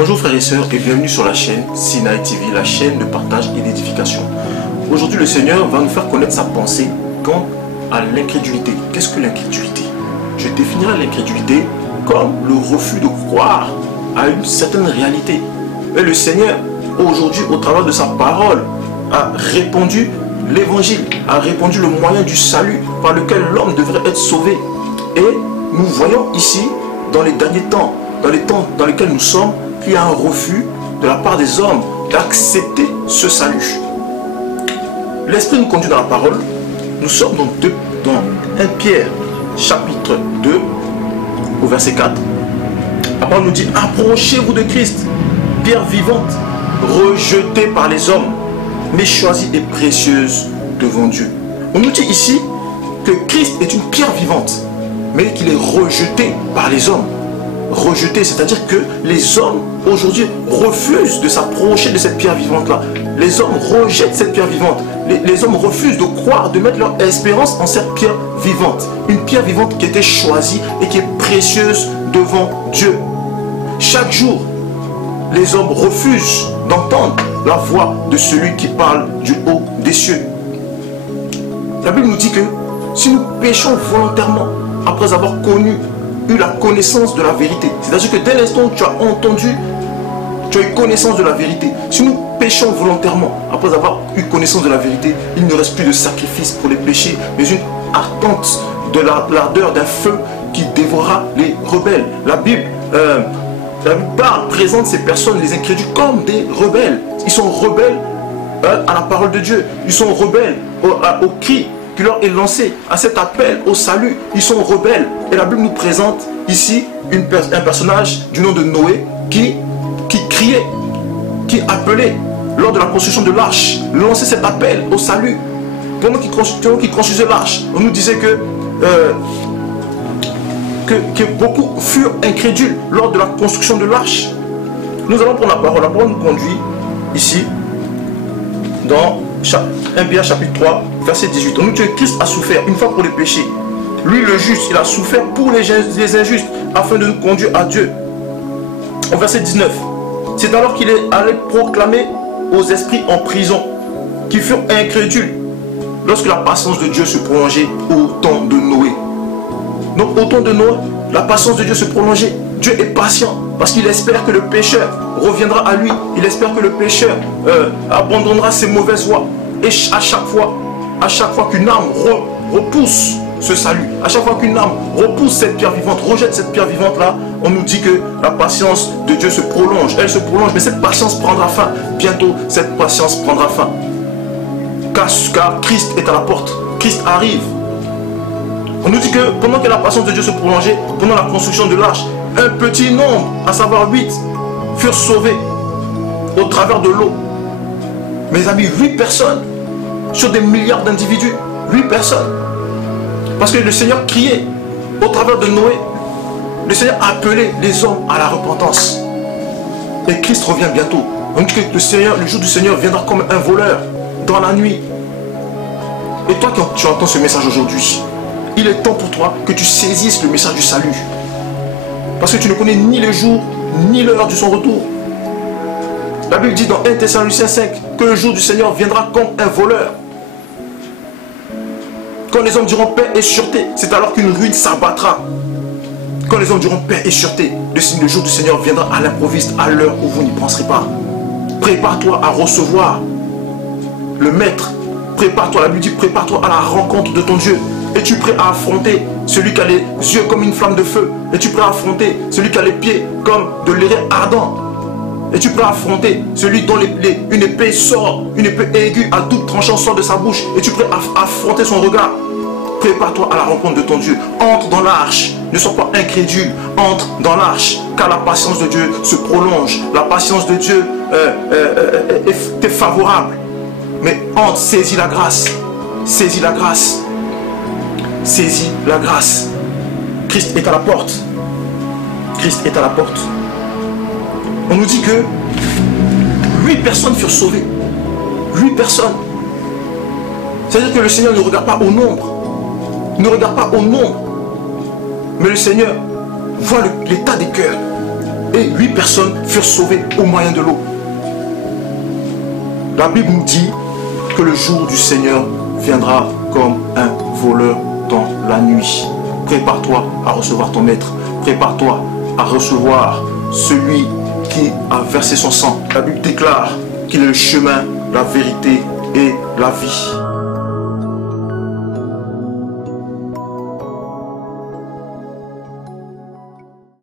Bonjour frères et sœurs et bienvenue sur la chaîne Sinaï TV, la chaîne de partage et d'édification. Aujourd'hui le Seigneur va nous faire connaître sa pensée quant à l'incrédulité. Qu'est-ce que l'incrédulité? Je définirai l'incrédulité comme le refus de croire à une certaine réalité. Et le Seigneur aujourd'hui au travers de sa parole a répandu l'évangile, a répandu le moyen du salut par lequel l'homme devrait être sauvé. Et nous voyons ici dans les derniers temps, dans les temps dans lesquels nous sommes, qu'il y a un refus de la part des hommes d'accepter ce salut. L'Esprit nous conduit dans la parole. Nous sommes dans 1 Pierre chapitre 2 au verset 4. La parole nous dit: approchez-vous de Christ, pierre vivante, rejetée par les hommes, mais choisie et précieuse devant Dieu. On nous dit ici que Christ est une pierre vivante, mais qu'il est rejeté par les hommes. Rejeté, c'est-à-dire que les hommes aujourd'hui refusent de s'approcher de cette pierre vivante-là. Les hommes rejettent cette pierre vivante. Les hommes refusent de croire, de mettre leur espérance en cette pierre vivante. Une pierre vivante qui était choisie et qui est précieuse devant Dieu. Chaque jour, les hommes refusent d'entendre la voix de celui qui parle du haut des cieux. La Bible nous dit que si nous péchons volontairement, après avoir eu la connaissance de la vérité, c'est-à-dire que dès l'instant où tu as entendu, tu as eu connaissance de la vérité. Si nous péchons volontairement, après avoir eu connaissance de la vérité, il ne reste plus de sacrifice pour les péchés, mais une attente de l'ardeur d'un feu qui dévorera les rebelles. La Bible présente ces personnes, les incrédules, comme des rebelles. Ils sont rebelles à la parole de Dieu. Ils sont rebelles au cri qui leur est lancé, à cet appel au salut. Ils sont rebelles. Et la Bible nous présente ici un personnage du nom de Noé qui criait, qui appelait lors de la construction de l'arche, lançait cet appel au salut. Pendant qu'il construisait l'arche, on nous disait que beaucoup furent incrédules lors de la construction de l'arche. Nous allons prendre la parole. La parole nous conduit ici dans 1 Pierre chapitre 3 verset 18. On nous dit que Christ a souffert une fois pour les péchés. Lui le juste, il a souffert pour les injustes afin de nous conduire à Dieu. Au verset 19. C'est alors qu'il est allé proclamer aux esprits en prison qui furent incrédules lorsque la patience de Dieu se prolongeait au temps de Noé. Donc au temps de Noé, la patience de Dieu se prolongeait. Dieu est patient parce qu'il espère que le pécheur reviendra à lui. Il espère que le pécheur abandonnera ses mauvaises voies. Et à chaque fois qu'une âme repousse ce salut, à chaque fois qu'une âme repousse cette pierre vivante, rejette cette pierre vivante-là, on nous dit que la patience de Dieu se prolonge. Elle se prolonge, mais cette patience prendra fin. Bientôt, cette patience prendra fin. Car Christ est à la porte. Christ arrive. On nous dit que pendant que la patience de Dieu se prolongeait, pendant la construction de l'arche, un petit nombre, à savoir 8, furent sauvés au travers de l'eau. Mes amis, 8 personnes sur des milliards d'individus. 8 personnes. Parce que le Seigneur criait au travers de Noé. Le Seigneur appelait les hommes à la repentance. Et Christ revient bientôt. On dit que le jour du Seigneur viendra comme un voleur dans la nuit. Et toi, quand tu entends ce message aujourd'hui, il est temps pour toi que tu saisisses le message du salut. Parce que tu ne connais ni le jour, ni l'heure de son retour. La Bible dit dans 1 Thessaloniciens 5 que le jour du Seigneur viendra comme un voleur. Quand les hommes diront paix et sûreté, c'est alors qu'une ruine s'abattra. Quand les hommes diront paix et sûreté, le jour du Seigneur viendra à l'improviste, à l'heure où vous n'y penserez pas. Prépare-toi à recevoir le Maître. Prépare-toi, la Bible dit prépare-toi à la rencontre de ton Dieu. Es-tu prêt à affronter celui qui a les yeux comme une flamme de feu? Es-tu prêt à affronter celui qui a les pieds comme de l'airain ardent? Es-tu prêt à affronter celui dont une épée sort, une épée aiguë à double tranchant sort de sa bouche? Es-tu prêt à affronter son regard? Prépare-toi à la rencontre de ton Dieu. Entre dans l'arche. Ne sois pas incrédule. Entre dans l'arche. Car la patience de Dieu se prolonge. La patience de Dieu est favorable. Mais entre, saisis la grâce. Saisis la grâce. Saisis la grâce. Christ est à la porte. Christ est à la porte. On nous dit que 8 personnes furent sauvées. 8 personnes. C'est-à-dire que le Seigneur ne regarde pas au nombre. Il ne regarde pas au nombre. Mais le Seigneur voit l'état des cœurs. et 8 personnes furent sauvées au moyen de l'eau. La Bible nous dit que le jour du Seigneur viendra comme un voleur dans la nuit. Prépare-toi à recevoir ton maître. Prépare-toi à recevoir celui qui a versé son sang. La Bible déclare qu'il est le chemin, la vérité et la vie.